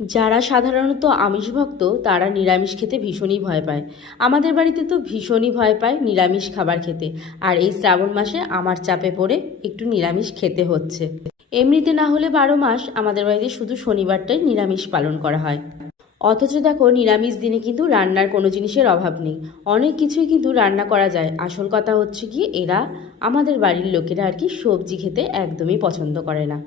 যারা সাধারণত আমিষ ভক্ত তারা নিরামিষ খেতে ভীষণই ভয় পায়। আমাদের বাড়িতে তো ভীষণই ভয় পায় নিরামিষ খাবার খেতে। আর এই শ্রাবণ মাসে আমার চাপে পড়ে একটু নিরামিষ খেতে হচ্ছে। এমনিতে না হলে 12 মাস আমাদের বাড়িতে শুধু শনিবারটাই নিরামিষ পালন করা হয়। অথচ দেখো নিরামিষ দিনে কিন্তু রান্নার কোনো জিনিসের অভাব নেই, অনেক কিছুই কিন্তু রান্না করা যায়। আসল কথা হচ্ছে কি, এরা আমাদের বাড়ির লোকেরা আর কি সবজি খেতে একদমই পছন্দ করে না।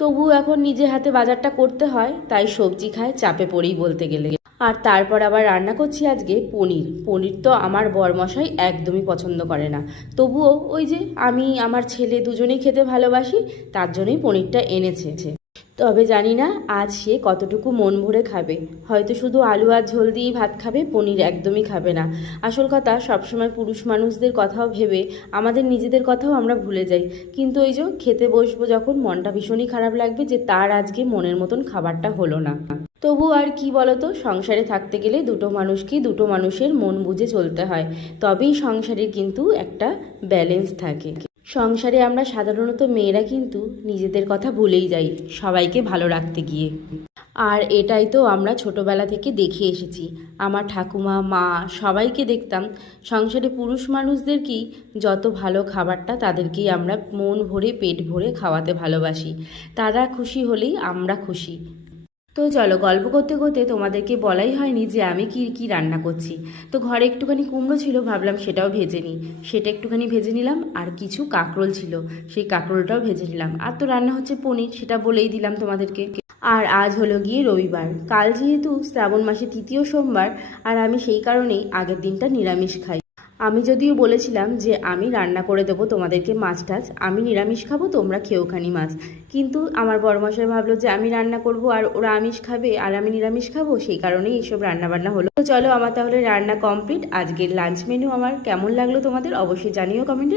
তবু এখন নিজে হাতে বাজারটা করতে হয়, তাই সবজি খায় চাপে পড়েই বলতে গেলে। আর তারপর আবার রান্না করছি আজকে পনির। পনির তো আমার বরমশাই একদমই পছন্দ করে না, তবুও ওই যে আমি আমার ছেলে দুজনেই খেতে ভালোবাসি, তার জন্যই পনিরটা এনেছে। তবে জানি না আজ সে কতটুকু মন ভরে খাবে। হয়তো শুধু আলু আর ঝোল দিয়েই ভাত খাবে, পনির একদমই খাবে না। আসল কথা, সবসময় পুরুষ মানুষদের কথাও ভেবে আমাদের নিজেদের কথাও আমরা ভুলে যাই। কিন্তু ওই যে খেতে বসবো যখন, মনটা ভীষণই খারাপ লাগবে যে তার আজকে মনের মতন খাবারটা হলো না। তবু আর কি বলতো, সংসারে থাকতে গেলে দুটো মানুষকে দুটো মানুষের মন বুঝে চলতে হয়, তবেই সংসারের কিন্তু একটা ব্যালেন্স থাকে। সংসারে আমরা সাধারণত মেয়েরা কিন্তু নিজেদের কথা ভুলেই যাই সবাইকে ভালো রাখতে গিয়ে। আর এটাই তো আমরা ছোটবেলা থেকে দেখে এসেছি। আমার ঠাকুমা, মা সবাইকে দেখতাম সংসারে পুরুষ মানুষদেরকেই যত ভালো খাবারটা তাদেরকেই আমরা মন ভরে পেট ভরে খাওয়াতে ভালোবাসি। তারা খুশি হলেই আমরা খুশি। তো চলো, গল্প করতে করতে তোমাদেরকে বলাই হয়নি যে আমি কি কি রান্না করছি। তো ঘরে একটুখানি কুমড়ো ছিল, ভাবলাম সেটাও ভেজে নিই। সেটা একটুখানি ভেজে নিলাম। আর কিছু কাঁকরোল ছিল, সেই কাঁকরোলটাও ভেজে নিলাম। আর তো রান্না হচ্ছে পনির, সেটা বলেই দিলাম তোমাদেরকে। আর আজ হলো গিয়ে রবিবার, কাল যেহেতু শ্রাবণ মাসে তৃতীয় সোমবার, আর আমি সেই কারণেই আগের দিনটা নিরামিষ খাই। আমি যদিও বলেছিলাম যে আমি রান্না করে দেবো তোমাদেরকে মাছ টাছ, আমি নিরামিষ খাবো, তোমরা খেয়েওখানি মাছ। কিন্তু আমার বড়মশাই ভাবলো যে আমি রান্না করব আর ওরা আমিষ খাবে আর আমি নিরামিষ খাবো, সেই কারণেই এইসব রান্না বান্না হলো। তো চলো, আমার তাহলে রান্না কমপ্লিট। আজকের লাঞ্চ মেনু আমার কেমন লাগলো তোমাদের অবশ্যই জানিও কমেন্টে।